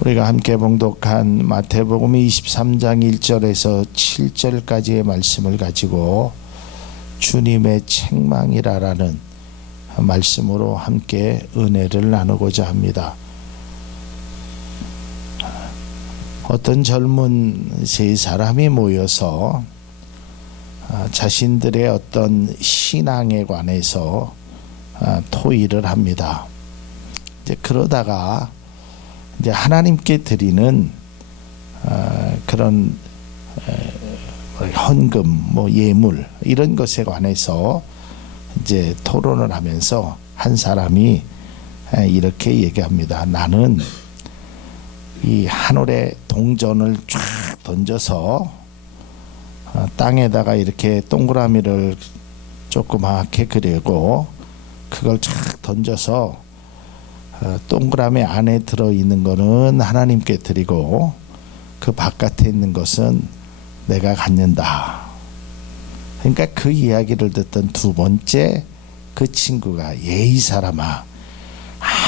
우리가 함께 봉독한 마태복음 23장 1절에서 7절까지의 말씀을 가지고 주님의 책망이라라는 말씀으로 함께 은혜를 나누고자 합니다. 어떤 젊은 세 사람이 모여서 자신들의 어떤 신앙에 관해서 토의를 합니다. 이제 그러다가 이제 하나님께 드리는 그런 헌금, 예물 이런 것에 관해서 이제 토론을 하면서 한 사람이 이렇게 얘기합니다. 나는 이 한 올의 동전을 쫙 던져서 땅에다가 이렇게 동그라미를 조그맣게 그리고 그걸 쫙 던져서 동그라미 안에 들어있는 거는 하나님께 드리고 그 바깥에 있는 것은 내가 갖는다. 그러니까 그 이야기를 듣던 두 번째 그 친구가 이 사람아,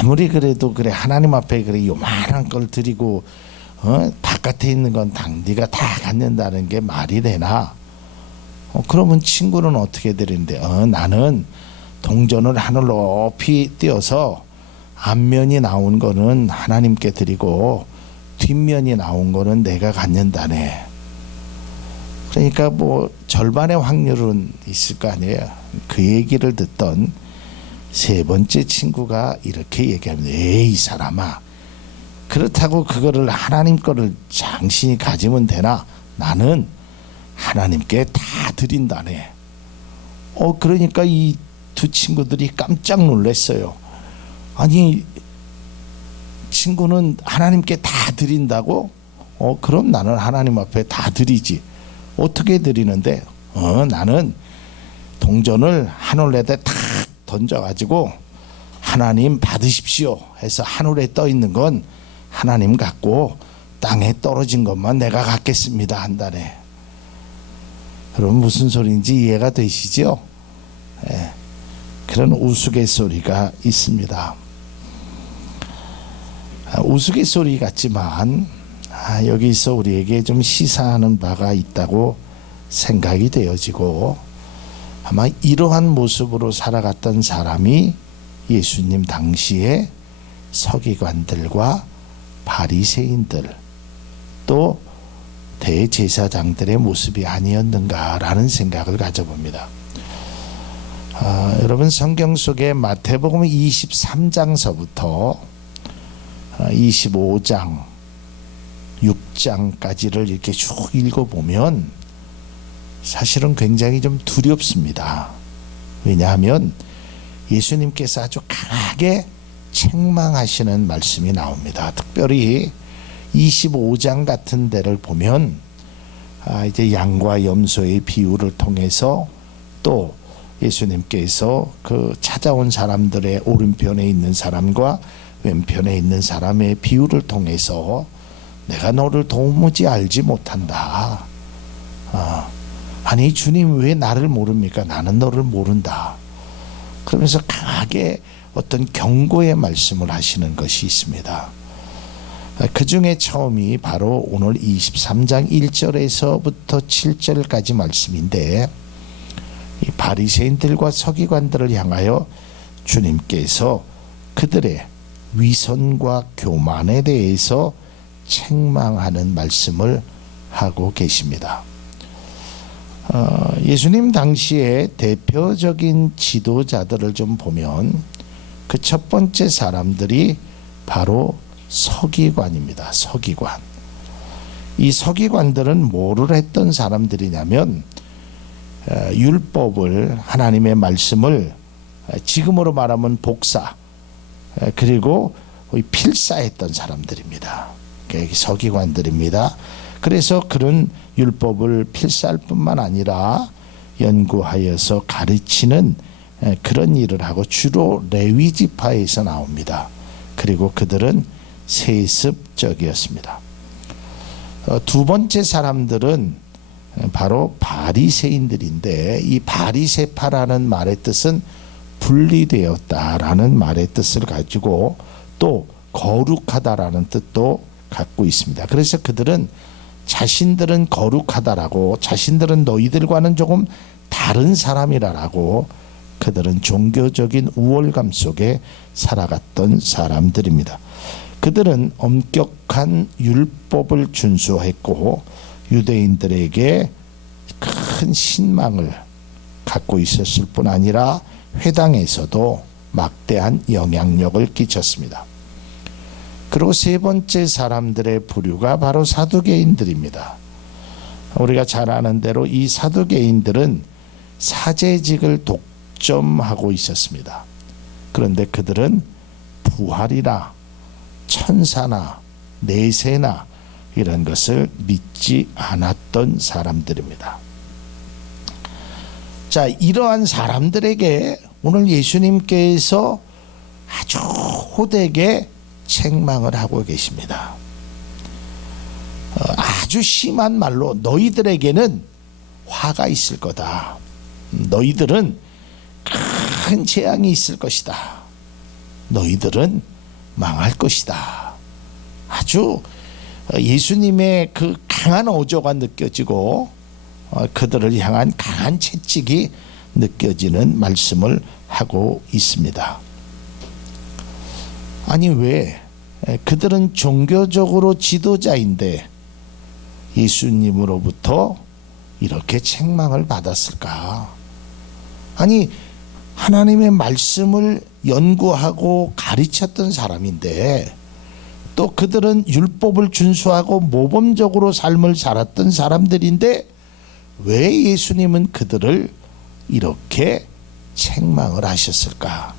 아무리 그래도 그래 하나님 앞에 그래 요만한 걸 드리고 바깥에 있는 건 네가 다 갖는다는 게 말이 되나? 그러면 친구는 어떻게 드리는데 나는 동전을 하늘 높이 띄어서 앞면이 나온 거는 하나님께 드리고 뒷면이 나온 거는 내가 갖는다네. 그러니까 절반의 확률은 있을 거 아니에요. 그 얘기를 듣던 세 번째 친구가 이렇게 얘기합니다. 이 사람아, 그렇다고 그거를 하나님 거를 당신이 가지면 되나? 나는 하나님께 다 드린다네. 그러니까 이 두 친구들이 깜짝 놀랐어요. 아니, 친구는 하나님께 다 드린다고? 그럼 나는 하나님 앞에 다 드리지. 어떻게 드리는데? 나는 동전을 하늘에다 탁 던져가지고 하나님 받으십시오 해서 하늘에 떠 있는 건 하나님 갖고 땅에 떨어진 것만 내가 갖겠습니다 한다네. 그럼 무슨 소리인지 이해가 되시죠? 그런 우스갯소리가 있습니다. 우스갯소리 같지만 여기서 우리에게 좀 시사하는 바가 있다고 생각이 되어지고, 아마 이러한 모습으로 살아갔던 사람이 예수님 당시에 서기관들과 바리새인들 또 대제사장들의 모습이 아니었는가라는 생각을 가져봅니다. 여러분, 성경 속에 마태복음 23장서부터 25장 6장까지를 이렇게 쭉 읽어보면 사실은 굉장히 좀 두렵습니다. 왜냐하면 예수님께서 아주 강하게 책망하시는 말씀이 나옵니다. 특별히 25장 같은 데를 보면 이제 양과 염소의 비유를 통해서 또 예수님께서 그 찾아온 사람들의 오른편에 있는 사람과 왼편에 있는 사람의 비유를 통해서 내가 너를 도무지 알지 못한다. 아니 주님 왜 나를 모릅니까? 나는 너를 모른다. 그러면서 강하게 어떤 경고의 말씀을 하시는 것이 있습니다. 그 중에 처음이 바로 오늘 23장 1절에서부터 7절까지 말씀인데, 이 바리새인들과 서기관들을 향하여 주님께서 그들의 위선과 교만에 대해서 책망하는 말씀을 하고 계십니다. 예수님 당시에 대표적인 지도자들을 좀 보면 그 첫 번째 사람들이 바로 서기관입니다. 서기관. 이 서기관들은 뭐를 했던 사람들이냐면 율법을, 하나님의 말씀을 지금으로 말하면 복사, 그리고 필사했던 사람들입니다. 서기관들입니다. 그래서 그런 율법을 필사할 뿐만 아니라 연구하여서 가르치는 그런 일을 하고 주로 레위 지파에서 나옵니다. 그리고 그들은 세습적이었습니다. 두 번째 사람들은 바로 바리새인들인데, 이 바리새파라는 말의 뜻은 분리되었다라는 말의 뜻을 가지고 또 거룩하다라는 뜻도 갖고 있습니다. 그래서 그들은 자신들은 거룩하다라고, 자신들은 너희들과는 조금 다른 사람이라라고, 그들은 종교적인 우월감 속에 살아갔던 사람들입니다. 그들은 엄격한 율법을 준수했고 유대인들에게 큰 신망을 갖고 있었을 뿐 아니라 회당에서도 막대한 영향력을 끼쳤습니다. 그리고 세 번째 사람들의 부류가 바로 사두개인들입니다. 우리가 잘 아는 대로 이 사두개인들은 사제직을 독점하고 있었습니다. 그런데 그들은 부활이나 천사나 내세나 이런 것을 믿지 않았던 사람들입니다. 자, 이러한 사람들에게 오늘 예수님께서 아주 호되게 책망을 하고 계십니다. 아주 심한 말로 너희들에게는 화가 있을 거다. 너희들은 큰 재앙이 있을 것이다. 너희들은 망할 것이다. 아주 예수님의 그 강한 어조가 느껴지고 그들을 향한 강한 채찍이 느껴지는 말씀을 하고 있습니다. 아니 왜 그들은 종교적으로 지도자인데 예수님으로부터 이렇게 책망을 받았을까? 아니 하나님의 말씀을 연구하고 가르쳤던 사람인데 또 그들은 율법을 준수하고 모범적으로 삶을 살았던 사람들인데 왜 예수님은 그들을 이렇게 책망을 하셨을까?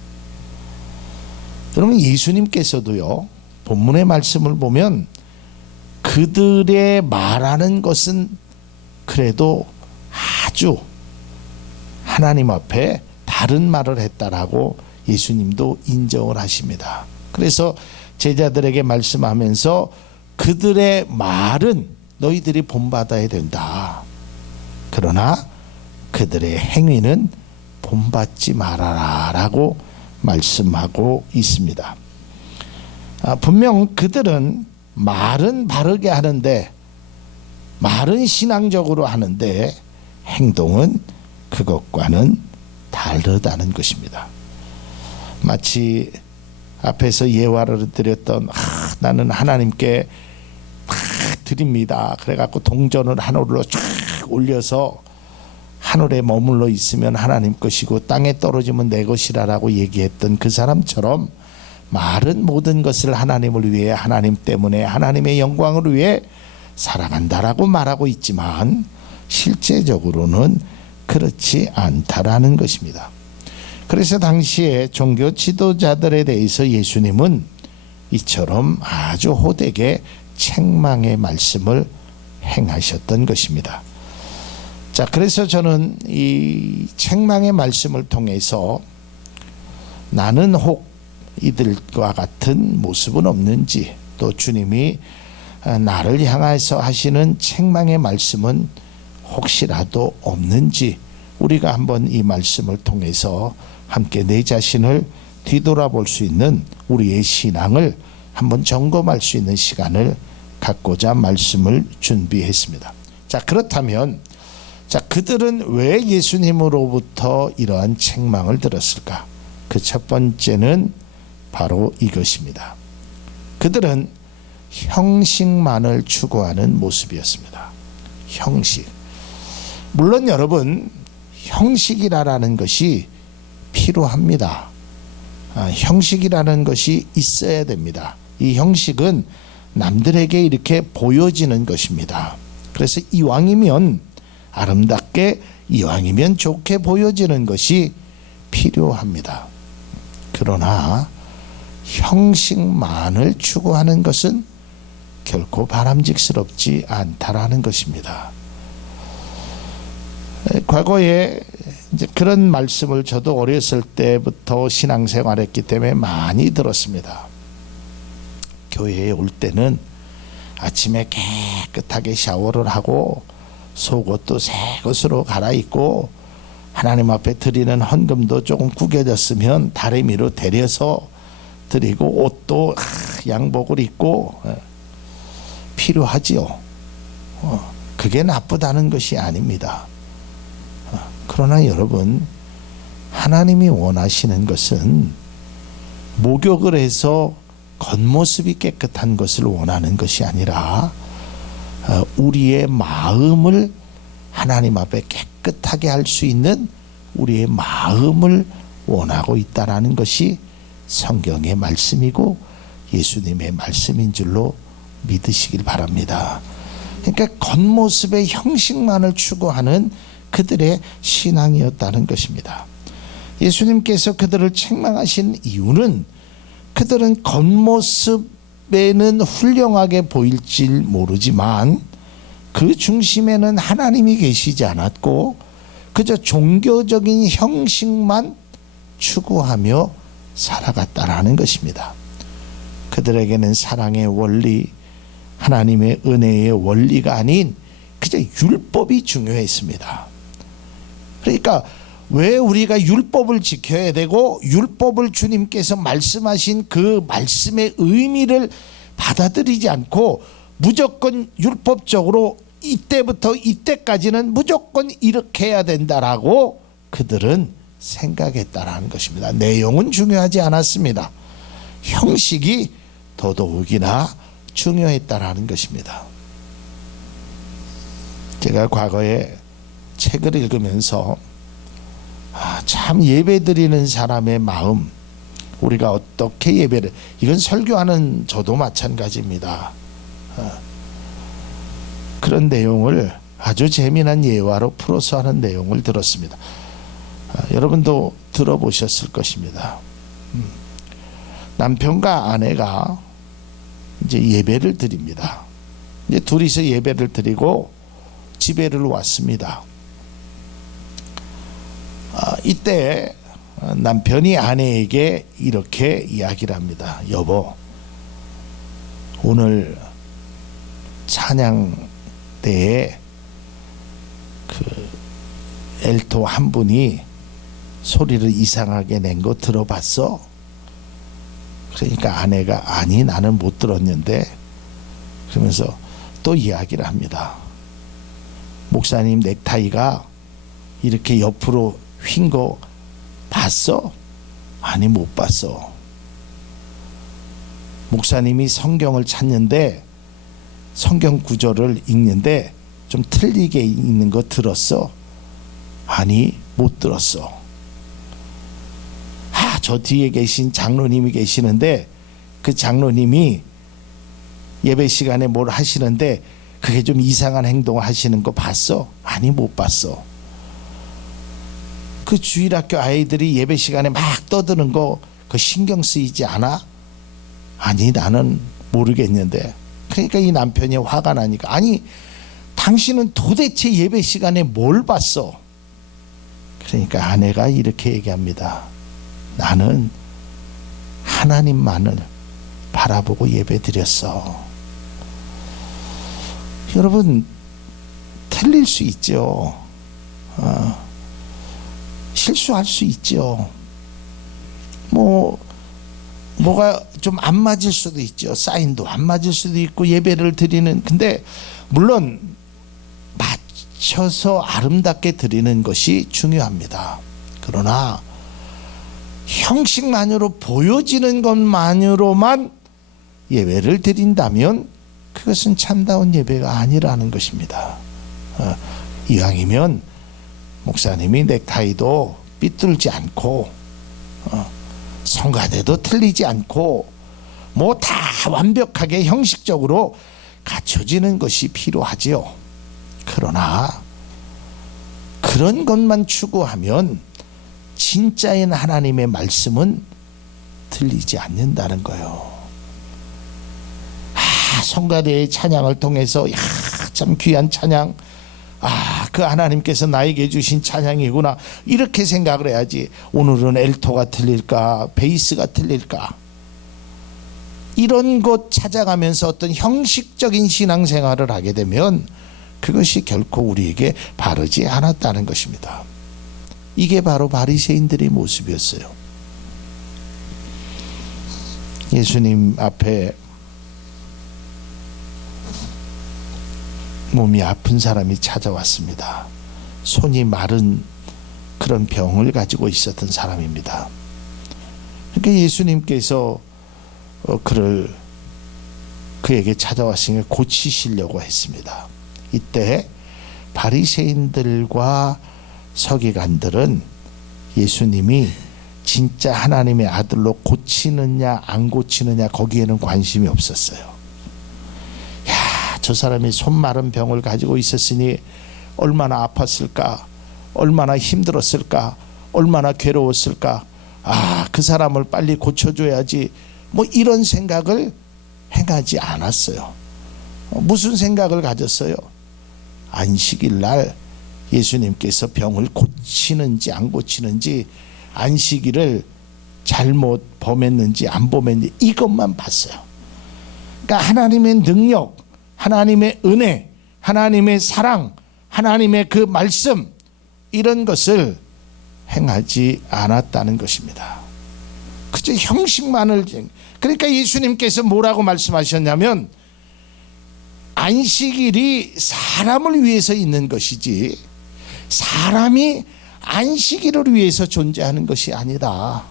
여러분, 예수님께서도요, 본문의 말씀을 보면 그들의 말하는 것은 그래도 아주 하나님 앞에 다른 말을 했다라고 예수님도 인정을 하십니다. 그래서 제자들에게 말씀하면서 그들의 말은 너희들이 본받아야 된다. 그러나 그들의 행위는 본받지 말아라 라고 말씀하고 있습니다. 분명 그들은 말은 바르게 하는데, 말은 신앙적으로 하는데 행동은 그것과는 다르다는 것입니다. 마치 앞에서 예화를 드렸던 나는 하나님께 드립니다. 그래갖고 동전을 하늘로 쫙 올려서 하늘에 머물러 있으면 하나님 것이고 땅에 떨어지면 내 것이라라고 얘기했던 그 사람처럼 말은 모든 것을 하나님을 위해, 하나님 때문에, 하나님의 영광을 위해 살아간다라고 말하고 있지만 실제적으로는 그렇지 않다라는 것입니다. 그래서 당시에 종교 지도자들에 대해서 예수님은 이처럼 아주 호되게 책망의 말씀을 행하셨던 것입니다. 자, 그래서 저는 이 책망의 말씀을 통해서 나는 혹 이들과 같은 모습은 없는지, 또 주님이 나를 향해서 하시는 책망의 말씀은 혹시라도 없는지 우리가 한번 이 말씀을 통해서 함께 내 자신을 뒤돌아볼 수 있는 우리의 신앙을 한번 점검할 수 있는 시간을 갖고자 말씀을 준비했습니다. 자, 그렇다면 그들은 왜 예수님으로부터 이러한 책망을 들었을까? 그 첫 번째는 바로 이것입니다. 그들은 형식만을 추구하는 모습이었습니다. 형식. 물론 여러분, 형식이라는 것이 필요합니다. 형식이라는 것이 있어야 됩니다. 이 형식은 남들에게 이렇게 보여지는 것입니다. 그래서 이왕이면 아름답게, 이왕이면 좋게 보여지는 것이 필요합니다. 그러나 형식만을 추구하는 것은 결코 바람직스럽지 않다라는 것입니다. 과거에 이제 그런 말씀을 저도 어렸을 때부터 신앙생활했기 때문에 많이 들었습니다. 교회에 올 때는 아침에 깨끗하게 샤워를 하고 속옷도 새 것으로 갈아입고 하나님 앞에 드리는 헌금도 조금 구겨졌으면 다리미로 데려서 드리고 옷도 양복을 입고 필요하지요. 그게 나쁘다는 것이 아닙니다. 그러나 여러분, 하나님이 원하시는 것은 목욕을 해서 겉모습이 깨끗한 것을 원하는 것이 아니라 우리의 마음을 하나님 앞에 깨끗하게 할 수 있는 우리의 마음을 원하고 있다라는 것이 성경의 말씀이고 예수님의 말씀인 줄로 믿으시길 바랍니다. 그러니까 겉모습의 형식만을 추구하는 그들의 신앙이었다는 것입니다. 예수님께서 그들을 책망하신 이유는 그들은 겉모습에는 훌륭하게 보일지 모르지만 그 중심에는 하나님이 계시지 않았고 그저 종교적인 형식만 추구하며 살아갔다라는 것입니다. 그들에게는 사랑의 원리, 하나님의 은혜의 원리가 아닌 그저 율법이 중요했습니다. 그러니까 왜 우리가 율법을 지켜야 되고 율법을 주님께서 말씀하신 그 말씀의 의미를 받아들이지 않고 무조건 율법적으로 이때부터 이때까지는 무조건 이렇게 해야 된다라고 그들은 생각했다라는 것입니다. 내용은 중요하지 않았습니다. 형식이 더더욱이나 중요했다라는 것입니다. 제가 과거에 책을 읽으면서 참 예배드리는 사람의 마음, 우리가 어떻게 예배를, 이건 설교하는 저도 마찬가지입니다. 그런 내용을 아주 재미난 예화로 풀어서 하는 내용을 들었습니다. 여러분도 들어보셨을 것입니다. 남편과 아내가 이제 예배를 드립니다. 이제 둘이서 예배를 드리고 집에를 왔습니다. 이때 남편이 아내에게 이렇게 이야기를 합니다. 여보, 오늘 찬양 때에 그 엘토 한 분이 소리를 이상하게 낸 거 들어봤어? 그러니까 아내가 아니 나는 못 들었는데, 그러면서 또 이야기를 합니다. 목사님 넥타이가 이렇게 옆으로 휜 거 봤어? 아니 못 봤어. 목사님이 성경을 찾는데 성경 구절을 읽는데 좀 틀리게 읽는 거 들었어? 아니 못 들었어. 저 뒤에 계신 장로님이 계시는데 그 장로님이 예배 시간에 뭘 하시는데 그게 좀 이상한 행동을 하시는 거 봤어? 아니 못 봤어. 그 주일학교 아이들이 예배 시간에 막 떠드는 거 그 신경 쓰이지 않아? 아니 나는 모르겠는데. 그러니까 이 남편이 화가 나니까, 아니 당신은 도대체 예배 시간에 뭘 봤어? 그러니까 아내가 이렇게 얘기합니다. 나는 하나님만을 바라보고 예배 드렸어. 여러분, 틀릴 수 있죠. 실수할 수 있죠. 뭐가 좀 안 맞을 수도 있죠. 사인도 안 맞을 수도 있고 예배를 드리는, 근데 물론 맞춰서 아름답게 드리는 것이 중요합니다. 그러나 형식만으로 보여지는 것만으로만 예배를 드린다면 그것은 참다운 예배가 아니라는 것입니다. 이왕이면 목사님이 넥타이도 삐뚤지 않고 성가대도 틀리지 않고 뭐 다 완벽하게 형식적으로 갖춰지는 것이 필요하지요. 그러나 그런 것만 추구하면 진짜인 하나님의 말씀은 들리지 않는다는 거예요. 성가대의 찬양을 통해서 참 귀한 찬양, 그 하나님께서 나에게 주신 찬양이구나, 이렇게 생각을 해야지. 오늘은 엘토가 틀릴까 베이스가 틀릴까, 이런 것 찾아가면서 어떤 형식적인 신앙생활을 하게 되면 그것이 결코 우리에게 바르지 않았다는 것입니다. 이게 바로 바리새인들의 모습이었어요. 예수님 앞에 몸이 아픈 사람이 찾아왔습니다. 손이 마른 그런 병을 가지고 있었던 사람입니다. 그러니까 예수님께서 그에게 찾아왔으니 고치시려고 했습니다. 이때 바리새인들과 서기관들은 예수님이 진짜 하나님의 아들로 고치느냐 안 고치느냐 거기에는 관심이 없었어요. 야, 저 사람이 손 마른 병을 가지고 있었으니 얼마나 아팠을까, 얼마나 힘들었을까, 얼마나 괴로웠을까. 그 사람을 빨리 고쳐줘야지. 뭐 이런 생각을 행하지 않았어요. 무슨 생각을 가졌어요? 안식일 날 예수님께서 병을 고치는지 안 고치는지, 안식일을 잘못 범했는지 안 범했는지 이것만 봤어요. 그러니까 하나님의 능력, 하나님의 은혜, 하나님의 사랑, 하나님의 그 말씀, 이런 것을 행하지 않았다는 것입니다. 그저 형식만을. 그러니까 예수님께서 뭐라고 말씀하셨냐면, 안식일이 사람을 위해서 있는 것이지 사람이 안식일을 위해서 존재하는 것이 아니다.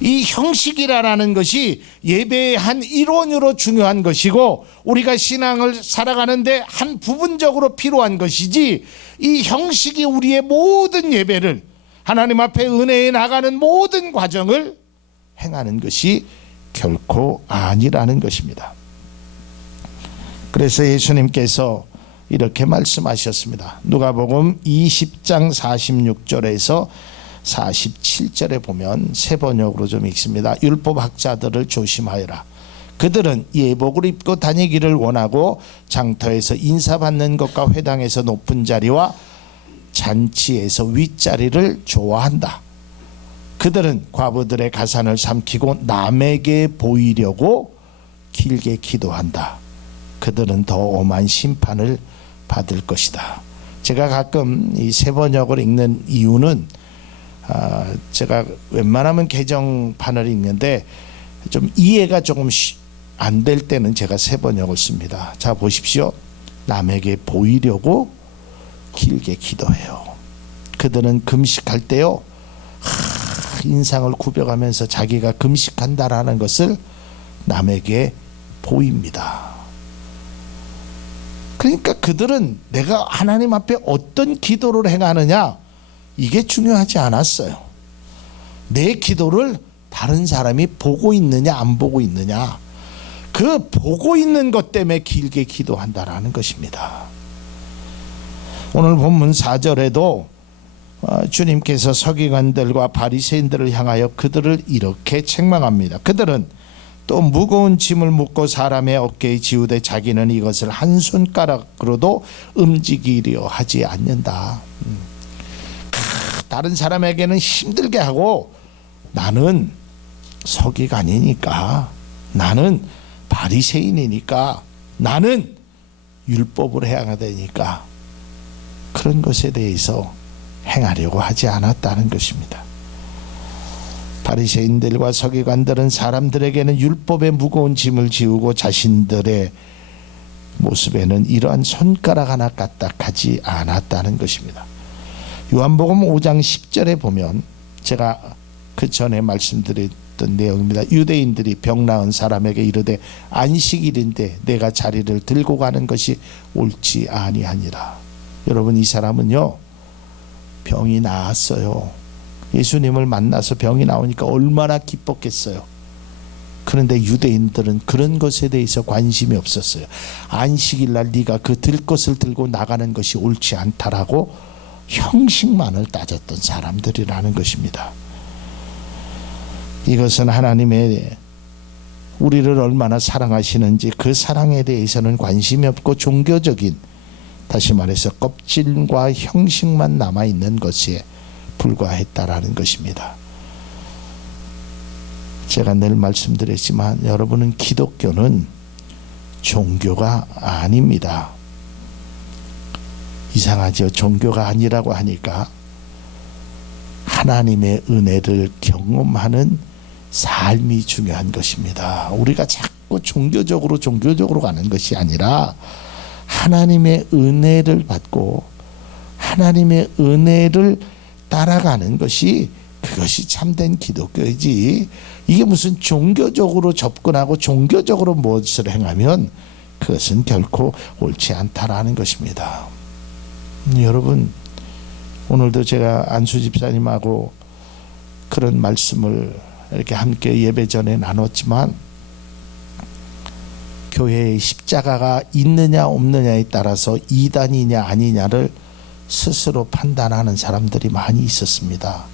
이 형식이라는 것이 예배의 한 일원으로 중요한 것이고 우리가 신앙을 살아가는데 한 부분적으로 필요한 것이지, 이 형식이 우리의 모든 예배를, 하나님 앞에 은혜에 나가는 모든 과정을 행하는 것이 결코 아니라는 것입니다. 그래서 예수님께서 이렇게 말씀하셨습니다. 누가복음 20장 46절에서 47절에 보면 세 번역으로 좀 읽습니다. 율법학자들을 조심하여라. 그들은 예복을 입고 다니기를 원하고 장터에서 인사받는 것과 회당에서 높은 자리와 잔치에서 윗자리를 좋아한다. 그들은 과부들의 가산을 삼키고 남에게 보이려고 길게 기도한다. 그들은 더 엄한 심판을 받을 것이다. 제가 가끔 이 세 번역을 읽는 이유는, 제가 웬만하면 개정판을 읽는데 좀 이해가 조금 안 될 때는 제가 세 번역을 씁니다. 자, 보십시오. 남에게 보이려고 길게 기도해요. 그들은 금식할 때요, 인상을 굽여가면서 자기가 금식한다라는 것을 남에게 보입니다. 그러니까 그들은 내가 하나님 앞에 어떤 기도를 행하느냐, 이게 중요하지 않았어요. 내 기도를 다른 사람이 보고 있느냐 안 보고 있느냐, 그 보고 있는 것 때문에 길게 기도한다라는 것입니다. 오늘 본문 4절에도 주님께서 서기관들과 바리새인들을 향하여 그들을 이렇게 책망합니다. 그들은 또 무거운 짐을 묻고 사람의 어깨에 지우되 자기는 이것을 한 손가락으로도 움직이려 하지 않는다. 다른 사람에게는 힘들게 하고, 나는 서기관이니까, 나는 바리새인이니까, 나는 율법을 해야 되니까 그런 것에 대해서 행하려고 하지 않았다는 것입니다. 바리새인들과 서기관들은 사람들에게는 율법의 무거운 짐을 지우고 자신들의 모습에는 이러한 손가락 하나 까딱하지 않았다는 것입니다. 요한복음 5장 10절에 보면, 제가 그 전에 말씀드렸던 내용입니다. 유대인들이 병 나은 사람에게 이르되 안식일인데 내가 자리를 들고 가는 것이 옳지 아니하니라. 여러분, 이 사람은요, 병이 나았어요. 예수님을 만나서 병이 나오니까 얼마나 기뻤겠어요. 그런데 유대인들은 그런 것에 대해서 관심이 없었어요. 안식일 날 네가 그 들 것을 들고 나가는 것이 옳지 않다라고 형식만을 따졌던 사람들이라는 것입니다. 이것은 하나님의 우리를 얼마나 사랑하시는지 그 사랑에 대해서는 관심이 없고 종교적인, 다시 말해서 껍질과 형식만 남아있는 것에 불과했다라는 것입니다. 제가 늘 말씀드렸지만 여러분은 기독교는 종교가 아닙니다. 이상하죠? 종교가 아니라고 하니까 하나님의 은혜를 경험하는 삶이 중요한 것입니다. 우리가 자꾸 종교적으로 가는 것이 아니라 하나님의 은혜를 받고 하나님의 은혜를 따라가는 것이, 그것이 참된 기독교이지, 이게 무슨 종교적으로 접근하고 종교적으로 무엇을 행하면 그것은 결코 옳지 않다라는 것입니다. 여러분, 오늘도 제가 안수 집사님하고 그런 말씀을 이렇게 함께 예배 전에 나눴지만, 교회에 십자가가 있느냐 없느냐에 따라서 이단이냐 아니냐를 스스로 판단하는 사람들이 많이 있었습니다.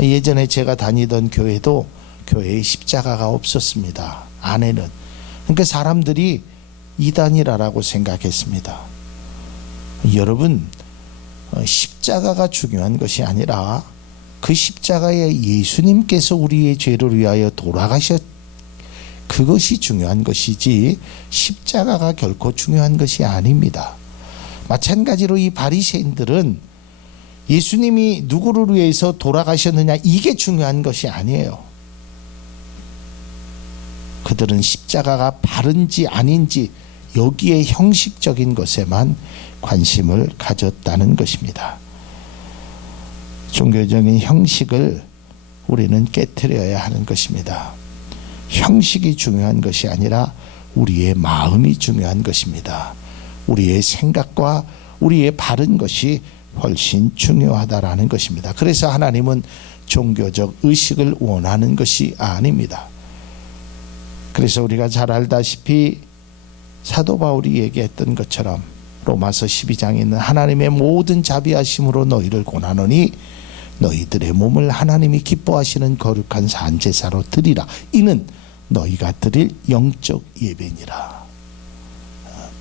예전에 제가 다니던 교회도 교회에 십자가가 없었습니다. 안에는. 그러니까 사람들이 이단이라고 생각했습니다. 여러분, 십자가가 중요한 것이 아니라 그 십자가에 예수님께서 우리의 죄를 위하여 돌아가셨, 그것이 중요한 것이지 십자가가 결코 중요한 것이 아닙니다. 마찬가지로 이 바리새인들은 예수님이 누구를 위해서 돌아가셨느냐, 이게 중요한 것이 아니에요. 그들은 십자가가 바른지 아닌지 여기에 형식적인 것에만 관심을 가졌다는 것입니다. 종교적인 형식을 우리는 깨트려야 하는 것입니다. 형식이 중요한 것이 아니라 우리의 마음이 중요한 것입니다. 우리의 생각과 우리의 바른 것이 훨씬 중요하다라는 것입니다. 그래서 하나님은 종교적 의식을 원하는 것이 아닙니다. 그래서 우리가 잘 알다시피 사도 바울이 얘기했던 것처럼 로마서 12장에 있는 하나님의 모든 자비하심으로 너희를 권하노니 너희들의 몸을 하나님이 기뻐하시는 거룩한 산제사로 드리라. 이는 너희가 드릴 영적 예배니라.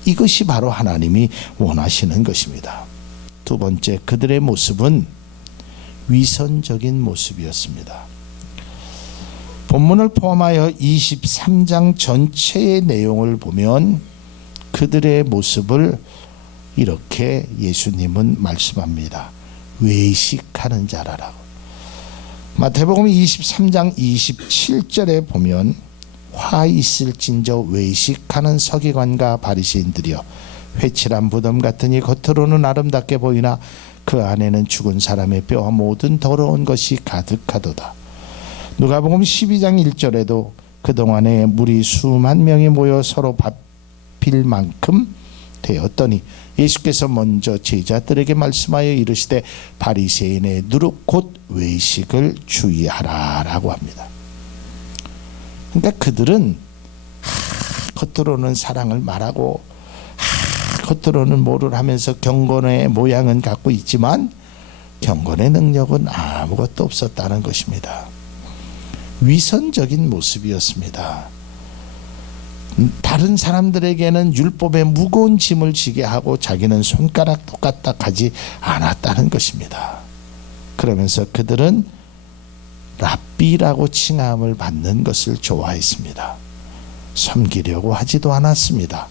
이것이 바로 하나님이 원하시는 것입니다. 두 번째, 그들의 모습은 위선적인 모습이었습니다. 본문을 포함하여 23장 전체의 내용을 보면 그들의 모습을 이렇게 예수님은 말씀합니다. 외식하는 자라라고. 마태복음 23장 27절에 보면 화 있을진저 외식하는 서기관과 바리새인들이여 회칠한 무덤 같으니 겉으로는 아름답게 보이나 그 안에는 죽은 사람의 뼈와 모든 더러운 것이 가득하도다. 누가복음 12장 1절에도 그동안에 무리 수만 명이 모여 서로 밥빌 만큼 되었더니 예수께서 먼저 제자들에게 말씀하여 이르시되 바리새인의 누룩 곧 외식을 주의하라라고 합니다. 그러니까 그들은 겉으로는 사랑을 말하고 겉으로는 뭐를 하면서 경건의 모양은 갖고 있지만 경건의 능력은 아무것도 없었다는 것입니다. 위선적인 모습이었습니다. 다른 사람들에게는 율법의 무거운 짐을 지게 하고 자기는 손가락도 까딱하지 않았다는 것입니다. 그러면서 그들은 랍비라고 칭함을 받는 것을 좋아했습니다. 섬기려고 하지도 않았습니다.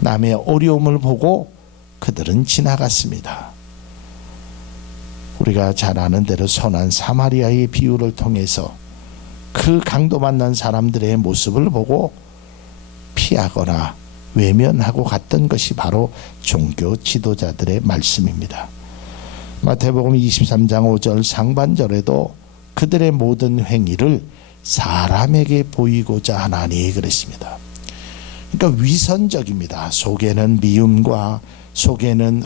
남의 어려움을 보고 그들은 지나갔습니다. 우리가 잘 아는 대로 선한 사마리아의 비유를 통해서 그 강도 만난 사람들의 모습을 보고 피하거나 외면하고 갔던 것이 바로 종교 지도자들의 말씀입니다. 마태복음 23장 5절 상반절에도 그들의 모든 행위를 사람에게 보이고자 하나니 그랬습니다. 그러니까 위선적입니다. 속에는 미움과 속에는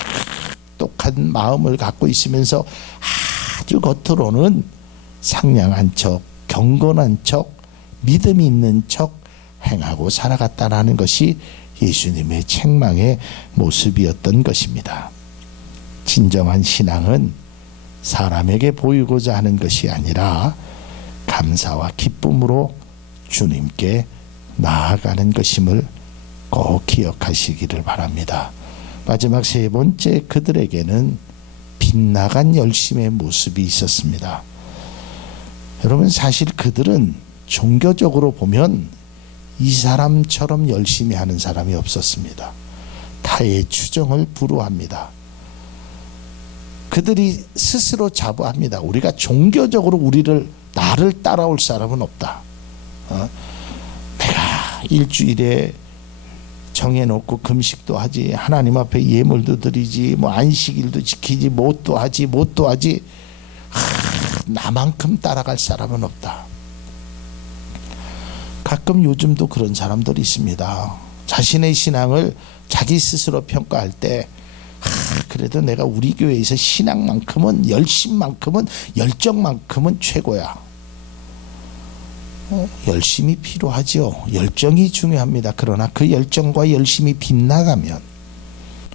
똑똑한 마음을 갖고 있으면서 아주 겉으로는 상냥한 척, 경건한 척, 믿음이 있는 척 행하고 살아갔다라는 것이 예수님의 책망의 모습이었던 것입니다. 진정한 신앙은 사람에게 보이고자 하는 것이 아니라 감사와 기쁨으로 주님께 나아가는 것임을 꼭 기억하시기를 바랍니다. 마지막 세 번째, 그들에게는 빗나간 열심의 모습이 있었습니다. 여러분, 사실 그들은 종교적으로 보면 이 사람처럼 열심히 하는 사람이 없었습니다. 타의 추정을 불허합니다. 그들이 스스로 자부합니다. 우리가 종교적으로 나를 따라올 사람은 없다. 내가 일주일에 정해놓고 금식도 하지, 하나님 앞에 예물도 드리지, 뭐 안식일도 지키지, 뭣도 하지. 나만큼 따라갈 사람은 없다. 가끔 요즘도 그런 사람들이 있습니다. 자신의 신앙을 자기 스스로 평가할 때 그래도 내가 우리 교회에서 신앙만큼은, 열심만큼은, 열정만큼은 최고야. 열심이 필요하죠. 열정이 중요합니다. 그러나 그 열정과 열심이 빗나가면,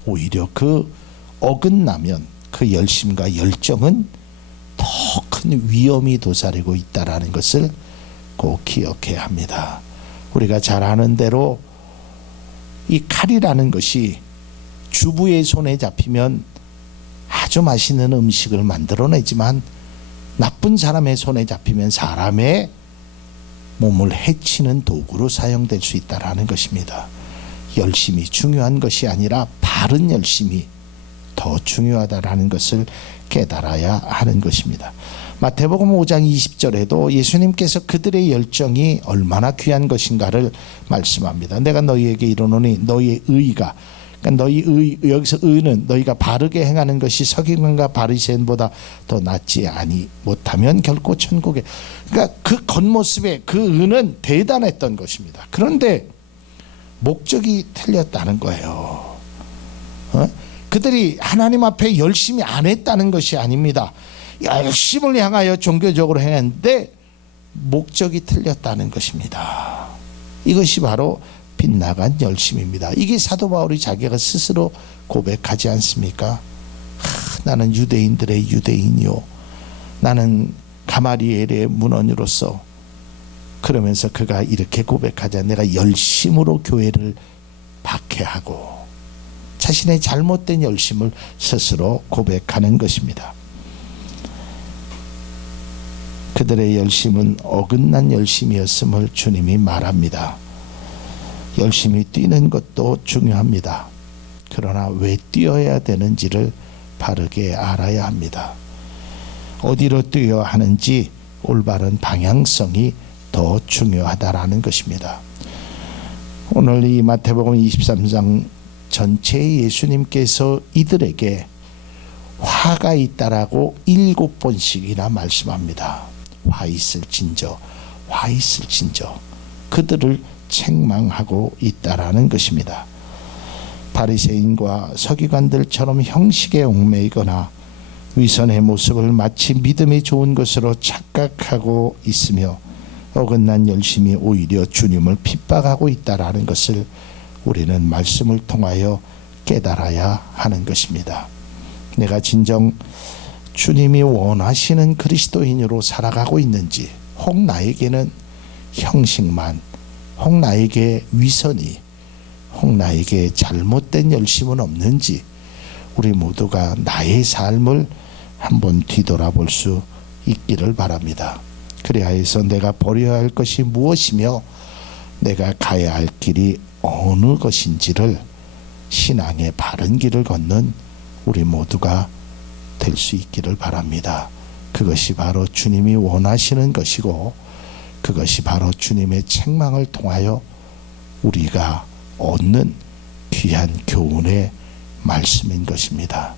오히려 그 어긋나면 그 열심과 열정은 더 큰 위험이 도사리고 있다는 것을 꼭 기억해야 합니다. 우리가 잘 아는 대로 이 칼이라는 것이 주부의 손에 잡히면 아주 맛있는 음식을 만들어내지만, 나쁜 사람의 손에 잡히면 사람의 몸을 해치는 도구로 사용될 수 있다는 것입니다. 열심이 중요한 것이 아니라 바른 열심이 더 중요하다는 것을 깨달아야 하는 것입니다. 마태복음 5장 20절에도 예수님께서 그들의 열정이 얼마나 귀한 것인가를 말씀합니다. 내가 너희에게 이르노니 너희의 의가, 그러니까 여기서 의는 너희가 바르게 행하는 것이 서기관과 바리새인보다 더 낫지 아니 못하면 결코 천국에. 그러니까 그 겉모습에 그 의는 대단했던 것입니다. 그런데 목적이 틀렸다는 거예요. 그들이 하나님 앞에 열심히 안 했다는 것이 아닙니다. 열심을 향하여 종교적으로 행했는데 목적이 틀렸다는 것입니다. 이것이 바로 빗나간 열심입니다. 이게 사도 바울이 자기가 스스로 고백하지 않습니까? 나는 유대인들의 유대인이요, 나는 가마리엘의 문원으로서, 그러면서 그가 이렇게 고백하자. 내가 열심으로 교회를 박해하고, 자신의 잘못된 열심을 스스로 고백하는 것입니다. 그들의 열심은 어긋난 열심이었음을 주님이 말합니다. 열심히 뛰는 것도 중요합니다. 그러나 왜 뛰어야 되는지를 바르게 알아야 합니다. 어디로 뛰어야 하는지 올바른 방향성이 더 중요하다라는 것입니다. 오늘 이 마태복음 23장 전체에 예수님께서 이들에게 화가 있다라고 7번씩이나 말씀합니다. 화 있을진저, 화 있을진저. 그들을 책망하고 있다라는 것입니다. 바리새인과 서기관들처럼 형식에 얽매이거나 위선의 모습을 마치 믿음이 좋은 것으로 착각하고 있으며 어긋난 열심이 오히려 주님을 핍박하고 있다라는 것을 우리는 말씀을 통하여 깨달아야 하는 것입니다. 내가 진정 주님이 원하시는 그리스도인으로 살아가고 있는지, 혹 나에게는 형식만, 혹 나에게 위선이, 혹 나에게 잘못된 열심은 없는지, 우리 모두가 나의 삶을 한번 뒤돌아볼 수 있기를 바랍니다. 그리하여서 내가 버려야 할 것이 무엇이며 내가 가야 할 길이 어느 것인지를, 신앙의 바른 길을 걷는 우리 모두가 될 수 있기를 바랍니다. 그것이 바로 주님이 원하시는 것이고, 그것이 바로 주님의 책망을 통하여 우리가 얻는 귀한 교훈의 말씀인 것입니다.